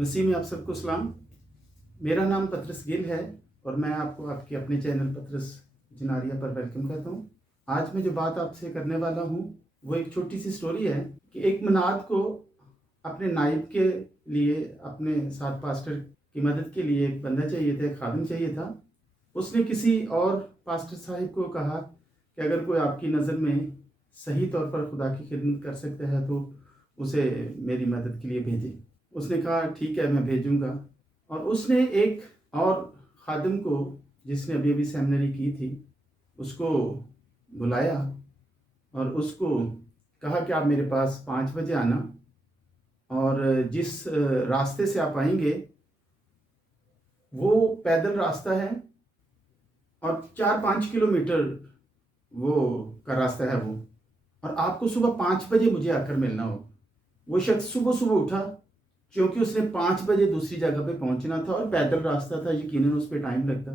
مسیح میں آپ سب کو سلام۔ میرا نام پطرس گل ہے اور میں آپ کو آپ کے اپنے چینل پطرس جناریہ پر ویلکم کرتا ہوں۔ آج میں جو بات آپ سے کرنے والا ہوں وہ ایک چھوٹی سی سٹوری ہے کہ ایک مناد کو اپنے نائب کے لیے اپنے ساتھ پاسٹر کی مدد کے لیے ایک بندہ چاہیے تھا، ایک خادم چاہیے تھا۔ اس نے کسی اور پاسٹر صاحب کو کہا کہ اگر کوئی آپ کی نظر میں صحیح طور پر خدا کی خدمت کر سکتا ہے تو اسے میری مدد کے لیے بھیجے۔ اس نے کہا ٹھیک ہے میں بھیجوں گا، اور اس نے ایک اور خادم کو جس نے ابھی سیمنری کی تھی اس کو بلایا اور اس کو کہا کہ آپ میرے پاس 5 بجے آنا، اور جس راستے سے آپ آئیں گے وہ پیدل راستہ ہے اور 4-5 کلومیٹر وہ کا راستہ ہے وہ، اور آپ کو صبح 5 بجے مجھے آ کر ملنا ہو۔ وہ شخص صبح اٹھا کیونکہ اس نے 5 بجے دوسری جگہ پہ پہنچنا تھا اور پیدل راستہ تھا، یقیناً اس پہ ٹائم لگتا،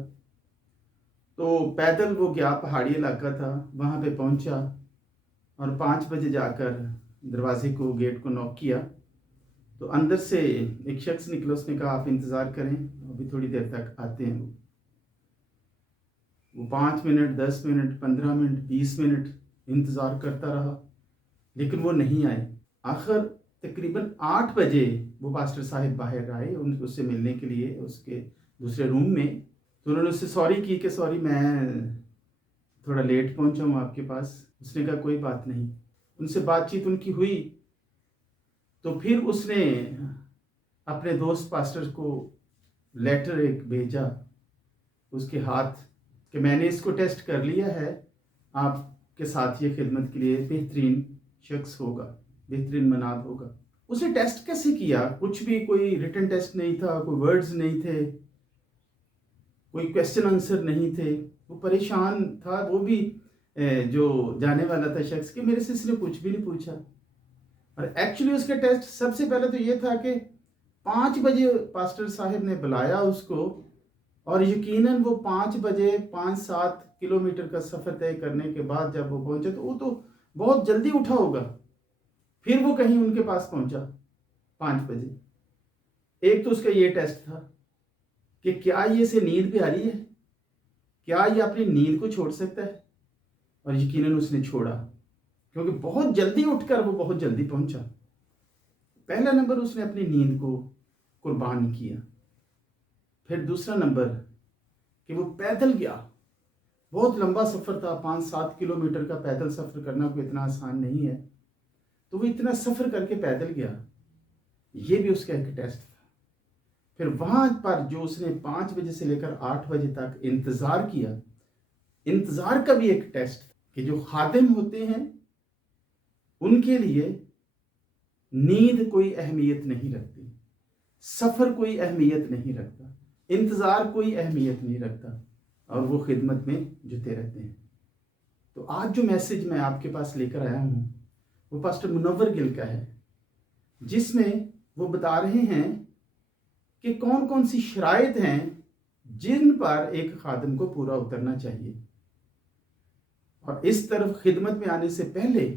تو پیدل وہ گیا، پہاڑی علاقہ تھا، وہاں پہ پہنچا اور 5 بجے جا کر دروازے کو گیٹ کو نوک کیا تو اندر سے ایک شخص نکلا۔ اس نے کہا آپ انتظار کریں، ابھی تھوڑی دیر تک آتے ہیں۔ وہ 5 منٹ 10 منٹ 15 منٹ 20 منٹ انتظار کرتا رہا لیکن وہ نہیں آئے۔ آخر تقریباً 8 بجے وہ پاسٹر صاحب باہر آئے اس سے ملنے کے لیے اس کے دوسرے روم میں، تو انہوں نے اس سے سوری کی کہ سوری میں تھوڑا لیٹ پہنچا ہوں آپ کے پاس۔ اس نے کہا کوئی بات نہیں۔ ان سے بات چیت ان کی ہوئی تو پھر اس نے اپنے دوست پاسٹر کو لیٹر ایک بھیجا اس کے ہاتھ کہ میں نے اس کو ٹیسٹ کر لیا ہے، آپ کے ساتھ یہ خدمت کے لیے بہترین شخص ہوگا، بہترین مناد ہوگا۔ اس نے ٹیسٹ کیسے کیا؟ کچھ بھی کوئی ریٹن ٹیسٹ نہیں تھا، کوئی ورڈز نہیں تھے، کوئی کویسچن آنسر نہیں تھے۔ وہ پریشان تھا، وہ بھی جو جانے والا تھا شخص کہ میرے سے اس نے کچھ بھی نہیں پوچھا۔ اور ایکچولی اس کا ٹیسٹ سب سے پہلے تو یہ تھا کہ 5 بجے پاسٹر صاحب نے بلایا اس کو، اور یقیناً وہ 5 بجے 5-7 کلومیٹر کا سفر طے کرنے کے بعد جب وہ پہنچے تو وہ تو بہت جلدی اٹھا ہوگا۔ پھر وہ کہیں ان کے پاس پہنچا 5 بجے۔ ایک تو اس کا یہ ٹیسٹ تھا کہ کیا یہ اسے نیند پہ آ رہی ہے، کیا یہ اپنی نیند کو چھوڑ سکتا ہے، اور یقیناً اس نے چھوڑا کیونکہ بہت جلدی اٹھ کر وہ بہت جلدی پہنچا۔ پہلا نمبر اس نے اپنی نیند کو قربان کیا۔ پھر دوسرا نمبر کہ وہ پیدل گیا، بہت لمبا سفر تھا، 5-7 کلومیٹر کا پیدل سفر کرنا کوئی اتنا آسان نہیں ہے، تو وہ اتنا سفر کر کے پیدل گیا، یہ بھی اس کا ایک ٹیسٹ تھا۔ پھر وہاں پر جو اس نے 5 بجے سے لے کر 8 بجے تک انتظار کیا، انتظار کا بھی ایک ٹیسٹ تھا کہ جو خادم ہوتے ہیں ان کے لیے نیند کوئی اہمیت نہیں رکھتی، سفر کوئی اہمیت نہیں رکھتا، انتظار کوئی اہمیت نہیں رکھتا، اور وہ خدمت میں جتے رہتے ہیں۔ تو آج جو میسج میں آپ کے پاس لے کر آیا ہوں وہ پاسٹر منور گل کا ہے، جس میں وہ بتا رہے ہیں کہ کون کون سی شرائط ہیں جن پر ایک خادم کو پورا اترنا چاہیے، اور اس طرف خدمت میں آنے سے پہلے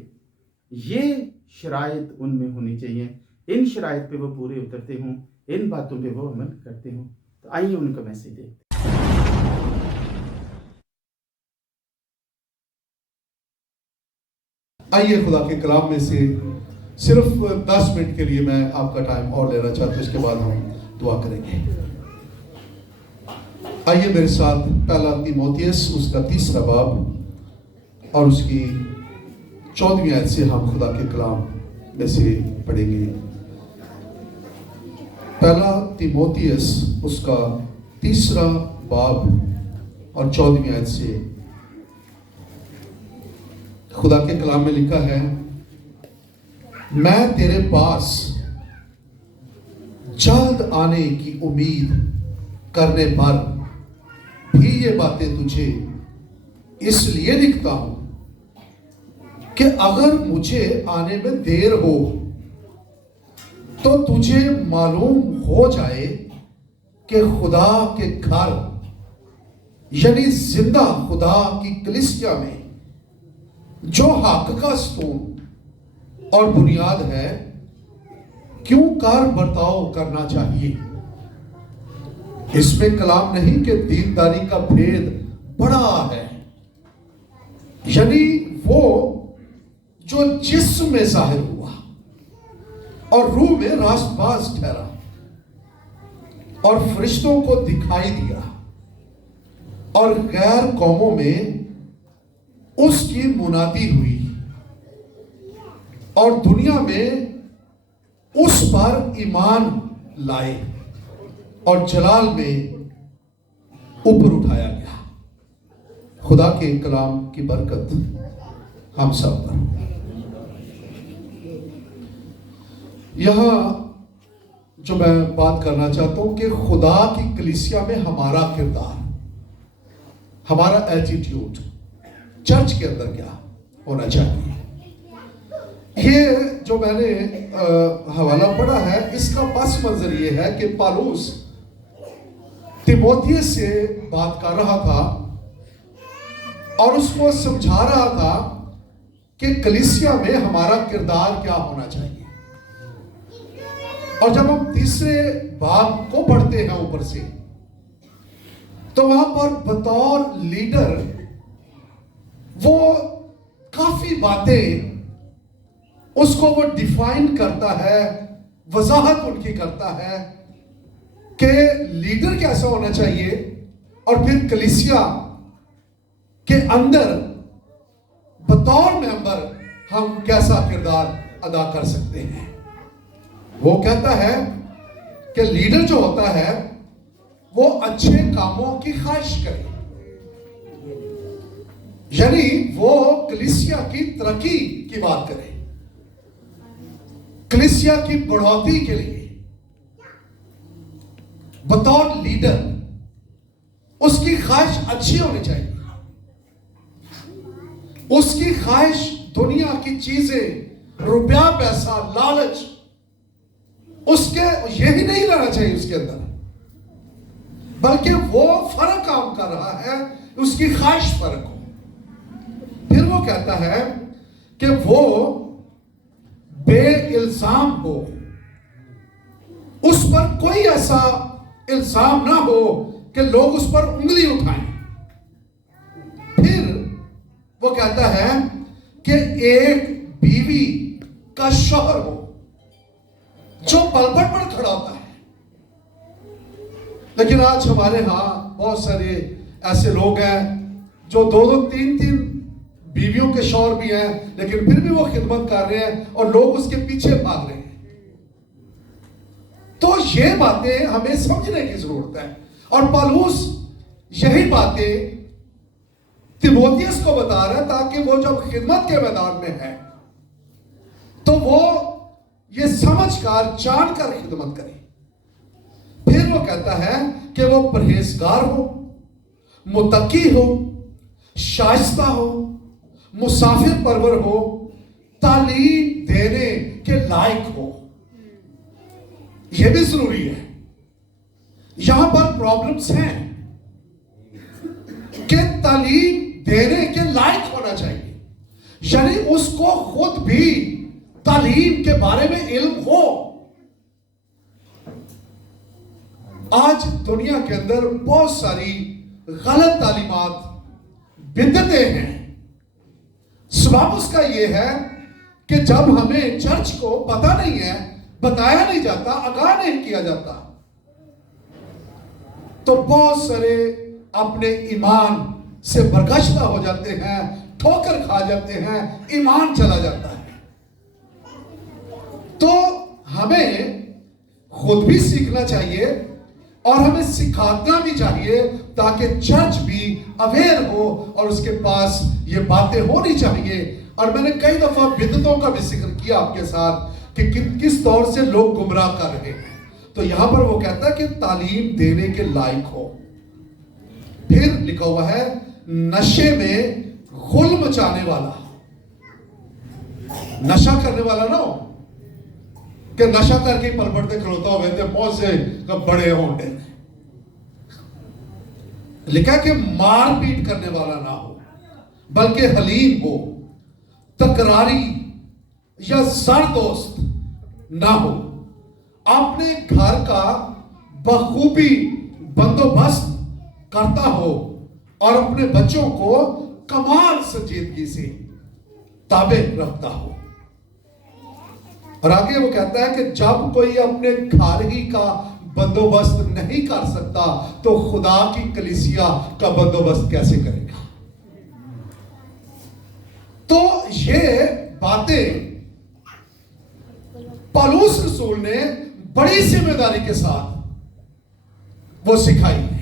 یہ شرائط ان میں ہونی چاہیے، ان شرائط پہ وہ پورے اترتے ہوں، ان باتوں پہ وہ عمل کرتے ہوں۔ تو آئیے ان کا میسج دیکھتے ہیں۔ آئیے خدا کے کلام میں سے صرف 10 منٹ کے لیے میں آپ کا ٹائم اور لینا چاہتا ہوں، اس کے بعد ہم دعا کریں گے۔ آئیے میرے ساتھ پہلا تیموتھیوس اس کا 3 باب اور اس کی 14ویں آیت سے ہم خدا کے کلام میں سے پڑھیں گے۔ پہلا تیموتھیوس اس کا 3 باب اور 14ویں آیت سے خدا کے کلام میں لکھا ہے، میں تیرے پاس جلد آنے کی امید کرنے پر بھی یہ باتیں تجھے اس لیے لکھتا ہوں کہ اگر مجھے آنے میں دیر ہو تو تجھے معلوم ہو جائے کہ خدا کے گھر یعنی زندہ خدا کی کلیسیا میں جو حق کا ستون اور بنیاد ہے کیوں کار برتاؤ کرنا چاہیے. اس میں کلام نہیں کہ دینداری کا بھید بڑا ہے، یعنی وہ جو جسم میں ظاہر ہوا اور روح میں راست باز ٹھہرا اور فرشتوں کو دکھائی دیا اور غیر قوموں میں اس کی منادی ہوئی اور دنیا میں اس پر ایمان لائے اور جلال میں اوپر اٹھایا گیا. خدا کے کلام کی برکت ہم سب پر. یہاں جو میں بات کرنا چاہتا ہوں کہ خدا کی کلیسیا میں ہمارا کردار، ہمارا ایٹیٹیوڈ چرچ کے اندر کیا ہونا چاہیے. یہ جو میں نے حوالہ پڑھا ہے، اس کا پس منظر یہ ہے کہ پالوس تیموتھیوس سے بات کر رہا تھا اور اس کو سمجھا رہا تھا کہ کلیسیا میں ہمارا کردار کیا ہونا چاہیے. اور جب ہم تیسرے باب کو پڑھتے ہیں اوپر سے، تو وہاں پر بطور لیڈر وہ کافی باتیں اس کو وہ ڈیفائن کرتا ہے، وضاحت ان کی کرتا ہے کہ لیڈر کیسا ہونا چاہیے اور پھر کلیسیا کے اندر بطور ممبر ہم کیسا کردار ادا کر سکتے ہیں. وہ کہتا ہے کہ لیڈر جو ہوتا ہے وہ اچھے کاموں کی خواہش کرے، یعنی وہ کلیسیا کی ترقی کی بات کرے، کلیسیا کی بڑھوتی کے لیے بطور لیڈر اس کی خواہش اچھی ہونی چاہیے. اس کی خواہش دنیا کی چیزیں، روپیہ پیسہ، لالچ، اس کے یہی نہیں رہنا چاہیے اس کے اندر، بلکہ وہ فرق کام کر رہا ہے، اس کی خواہش فرق ہو. پھر وہ کہتا ہے کہ وہ بے الزام ہو، اس پر کوئی ایسا الزام نہ ہو کہ لوگ اس پر انگلی اٹھائیں. پھر وہ کہتا ہے کہ ایک بیوی کا شوہر ہو جو پلپٹ پر کھڑا ہوتا ہے. لیکن آج ہمارے ہاں بہت سارے ایسے لوگ ہیں جو دو تین بیویوں کے شوہر بھی ہیں، لیکن پھر بھی وہ خدمت کر رہے ہیں اور لوگ اس کے پیچھے بھاگ رہے ہیں. تو یہ باتیں ہمیں سمجھنے کی ضرورت ہے، اور پالوس یہی باتیں تیموتھیوس کو بتا رہا ہے تاکہ وہ جب خدمت کے میدان میں ہے تو وہ یہ سمجھ کر جان کر خدمت کرے. پھر وہ کہتا ہے کہ وہ پرہیزگار ہو، متقی ہو، شائستہ ہو، مسافر پرور ہو، تعلیم دینے کے لائق ہو. یہ بھی ضروری ہے. یہاں پر پرابلمز ہیں کہ تعلیم دینے کے لائق ہونا چاہیے، یعنی اس کو خود بھی تعلیم کے بارے میں علم ہو. آج دنیا کے اندر بہت ساری غلط تعلیمات، بدعتیں ہیں. سبب اس کا یہ ہے کہ جب ہمیں چرچ کو پتہ نہیں ہے، بتایا نہیں جاتا، آگاہ نہیں کیا جاتا، تو بہت سارے اپنے ایمان سے برگشتہ ہو جاتے ہیں، ٹھوکر کھا جاتے ہیں، ایمان چلا جاتا ہے. تو ہمیں خود بھی سیکھنا چاہیے اور ہمیں سکھانا بھی چاہیے تاکہ چرچ بھی اویئر ہو اور اس کے پاس یہ باتیں ہونی چاہیے. اور میں نے کئی دفعہ بدعتوں کا بھی ذکر کیا آپ کے ساتھ کہ کس طور سے لوگ گمراہ کر رہے ہیں. تو یہاں پر وہ کہتا ہے کہ تعلیم دینے کے لائق ہو. پھر لکھا ہوا ہے نشے میں غل مچانے والا، نشہ کرنے والا نہ ہو کہ نشہ کر کے پل پڑتے کھڑوتا ہو گئے بہت سے بڑے ہونڈے. لکھا کہ مار پیٹ کرنے والا نہ ہو، بلکہ حلیم ہو، تکراری یا زر دوست نہ ہو، اپنے گھر کا بخوبی بندوبست کرتا ہو اور اپنے بچوں کو کمال سنجیدگی سے تابع رکھتا ہو. اور آگے وہ کہتا ہے کہ جب کوئی اپنے گھر ہی کا بندوبست نہیں کر سکتا تو خدا کی کلیسیا کا بندوبست کیسے کرے گا. تو یہ باتیں پالوس رسول نے بڑی ذمہ داری کے ساتھ وہ سکھائی ہے.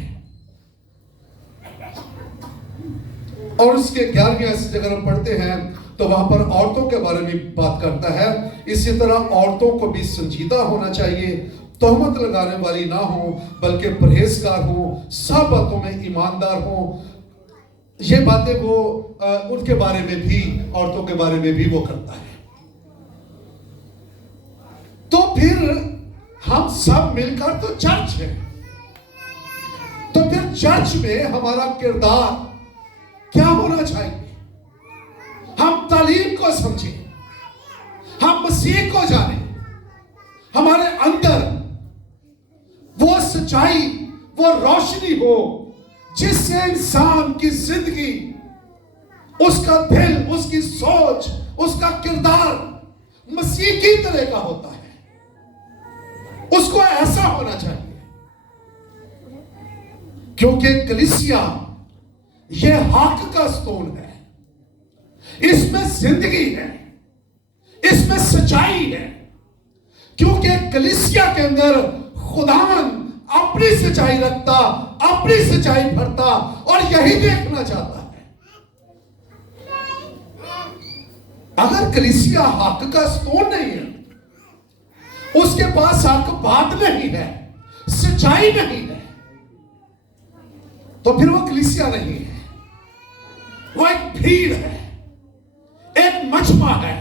اور اس کے 11ویں آیت سے اگر ہم پڑھتے ہیں تو وہاں پر عورتوں کے بارے میں بات کرتا ہے. اسی طرح عورتوں کو بھی سنجیدہ ہونا چاہیے، تہمت لگانے والی نہ ہوں بلکہ پرہیزگار ہوں، سب باتوں میں ایماندار ہوں. یہ باتیں وہ ان کے بارے میں بھی، عورتوں کے بارے میں بھی وہ کرتا ہے. تو پھر ہم سب مل کر تو چرچ ہے، تو پھر چرچ میں ہمارا کردار کیا ہونا چاہیے؟ ہم تعلیم کو سمجھیں، ہم مسیح کو جانیں، ہمارے اندر وہ سچائی، وہ روشنی ہو جس سے انسان کی زندگی، اس کا دل، اس کی سوچ، اس کا کردار مسیح کی طرح کا ہوتا ہے. اس کو ایسا ہونا چاہیے کیونکہ کلیسیا یہ حق کا ستون ہے، اس میں زندگی ہے، اس میں سچائی ہے. کیونکہ کلیسیا کے اندر خداوند اپنی سچائی رکھتا، اپنی سچائی بھرتا اور یہی دیکھنا چاہتا ہے. اگر کلیسیا حق کا ستون نہیں ہے، اس کے پاس حق بات نہیں ہے، سچائی نہیں ہے، تو پھر وہ کلیسیا نہیں ہے، وہ ایک بھیڑ ہے، ایک مجمع ہے.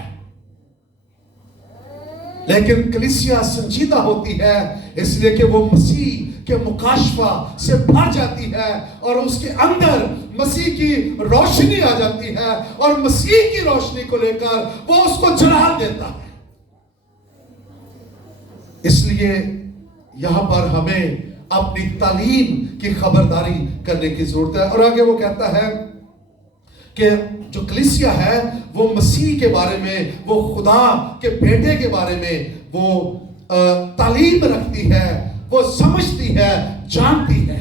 لیکن کلیسیا سنجیدہ ہوتی ہے اس لیے کہ وہ مسیح کے مکاشفہ سے بھر جاتی ہے اور اس کے اندر مسیح کی روشنی آ جاتی ہے اور مسیح کی روشنی کو لے کر وہ اس کو جلال دیتا ہے. اس لیے یہاں پر ہمیں اپنی تعلیم کی خبرداری کرنے کی ضرورت ہے. اور آگے وہ کہتا ہے کہ جو کلیسیا ہے وہ مسیح کے بارے میں، وہ خدا کے بیٹے کے بارے میں وہ تعلیم رکھتی ہے، وہ سمجھتی ہے، جانتی ہے.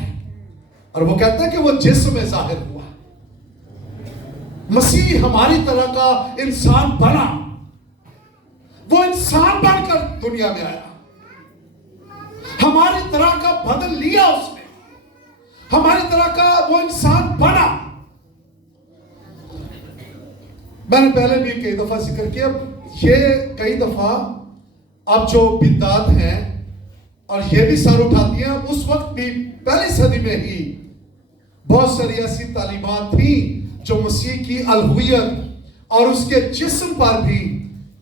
اور وہ کہتا ہے کہ وہ جسم میں ظاہر ہوا، مسیح ہماری طرح کا انسان بنا، وہ انسان بن کر دنیا میں آیا، ہماری طرح کا بدل لیا اس نے، ہماری طرح کا وہ انسان بنا. میں نے پہلے بھی کئی دفعہ ذکر کیا، یہ کئی دفعہ اب جو بدعات ہیں اور یہ بھی سر اٹھاتی ہیں، اس وقت بھی پہلی صدی میں ہی بہت ساری ایسی تعلیمات تھیں جو مسیح کی الوہیت اور اس کے جسم پر بھی،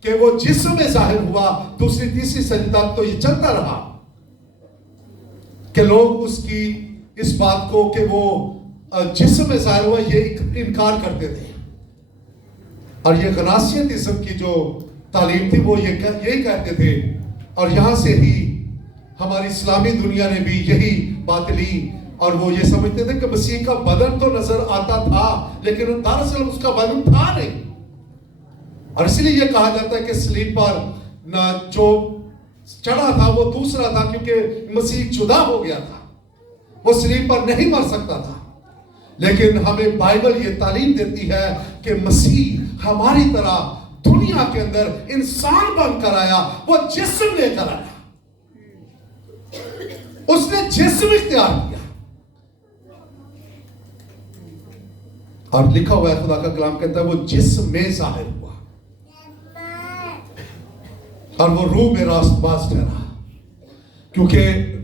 کہ وہ جسم میں ظاہر ہوا. دوسری تیسری صدی تک تو یہ چلتا رہا کہ لوگ اس کی اس بات کو کہ وہ جسم میں ظاہر ہوا یہ انکار کرتے تھے. اور یہ غناصیتزم کی جو تعلیم تھی وہ یہی کہتے تھے. اور یہاں سے ہی ہماری اسلامی دنیا نے بھی یہی بات لی اور وہ یہ سمجھتے تھے کہ مسیح کا بدن تو نظر آتا تھا لیکن دراصل اس کا بدن تھا نہیں. اور اس لیے یہ کہا جاتا ہے کہ صلیب پر جو چڑھا تھا وہ دوسرا تھا، کیونکہ مسیح جدا ہو گیا تھا، وہ صلیب پر نہیں مر سکتا تھا. لیکن ہمیں بائبل یہ تعلیم دیتی ہے کہ مسیح ہماری طرح دنیا کے اندر انسان بن کر آیا، وہ جسم لے کر آیا، اس نے جسم اختیار کیا. اور لکھا ہوا ہے، خدا کا کلام کہتا ہے وہ جسم میں ظاہر ہوا اور وہ روح میں راست باز ٹھہرا، کیونکہ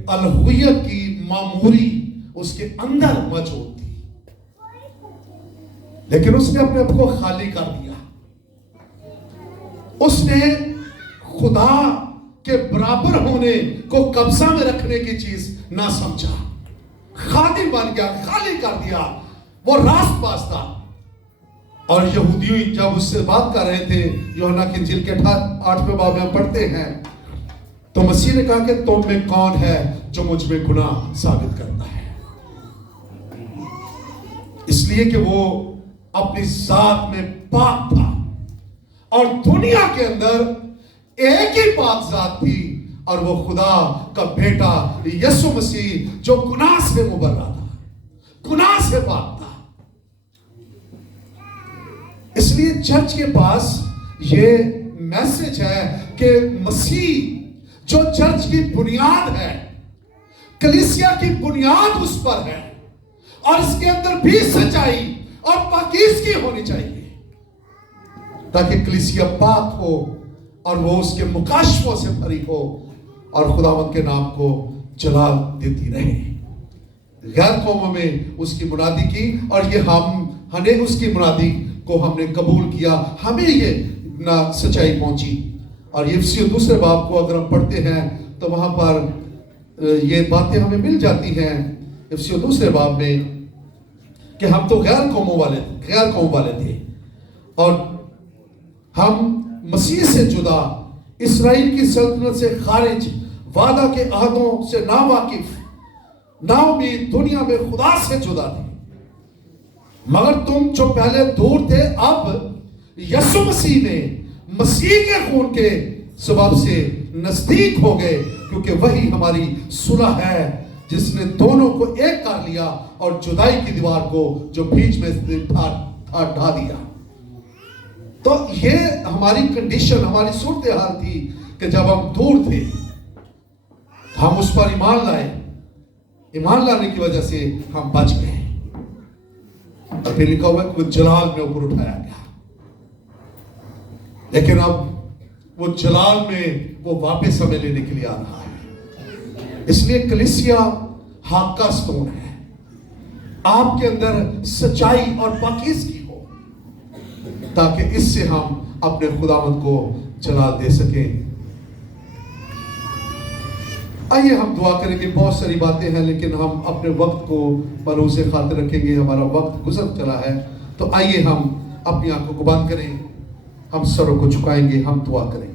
الوہیت کی معموری اس کے اندر موجود تھی، لیکن اس نے اپنے آپ کو خالی کر دیا. اس نے خدا کے برابر ہونے کو قبضہ میں رکھنے کی چیز نہ سمجھا، خادم بن گیا، خالی کر دیا. وہ راست باز تھا. اور یہودی جب اس سے بات کر رہے تھے، یوحنا کی انجیل کے 8ویں باب میں پڑھتے ہیں تو مسیح نے کہا کہ تم میں کون ہے جو مجھ میں گناہ ثابت کرتا ہے؟ اس لیے کہ وہ اپنی ذات میں پاک تھا، اور دنیا کے اندر ایک ہی پاک ذات تھی، اور وہ خدا کا بیٹا یسوع مسیح جو گناہ سے مبرہ تھا، گناہ سے پاک تھا۔ اس لیے چرچ کے پاس یہ میسج ہے کہ مسیح جو چرچ کی بنیاد ہے، کلیسیا کی بنیاد اس پر ہے، اور اس کے اندر بھی سچائی اور پاکیزگی ہونی چاہیے، تاکہ کلیسیا پاک ہو اور وہ اس کے مکاشفوں سے بھری ہو اور خداوند کے نام کو جلال دیتی رہے۔ غیر قوموں میں اس کی منادی کی، اور یہ ہم نے اس کی منادی کو ہم نے قبول کیا، ہمیں یہ سچائی پہنچی۔ اور یفسیو دوسرے باب کو اگر ہم پڑھتے ہیں تو وہاں پر یہ باتیں ہمیں مل جاتی ہیں یفسیو دوسرے باب میں، کہ ہم تو غیر قوم والے تھے، اور ہم مسیح سے جدا، اسرائیل کی سلطنت سے خارج، وعدہ کے عہدوں سے ناواقف، نا امید، دنیا میں خدا سے جدا تھے۔ مگر تم جو پہلے دور تھے، اب یسوع مسیح میں مسیح کے خون کے سبب سے نزدیک ہو گئے، کیونکہ وہی ہماری صلح ہے جس نے دونوں کو ایک کر لیا اور جدائی کی دیوار کو جو بیچ میں تھا ڈھا دیا۔ تو یہ ہماری کنڈیشن، ہماری صورتحال تھی کہ جب ہم دور تھے ہم اس پر ایمان لائے، ایمان لانے کی وجہ سے ہم بچ گئے، اور پھر لکھا ہوا ہے کہ وہ جلال میں اوپر اٹھایا گیا۔ لیکن اب وہ جلال میں وہ واپس ہمیں لینے کے لیے آ رہا ہے۔ اس لیے کلیسیا حق کا ستون ہے، آپ کے اندر سچائی اور پاکیزگی ہو، تاکہ اس سے ہم اپنے خداوند کو جلال دے سکیں۔ آئیے ہم دعا کریں گے، بہت ساری باتیں ہیں لیکن ہم اپنے وقت کو ملحوظ خاطر رکھیں گے، ہمارا وقت گزر چلا ہے۔ تو آئیے ہم اپنی آنکھوں کو بند کریں، ہم سروں کو جھکائیں گے، ہم دعا کریں گے۔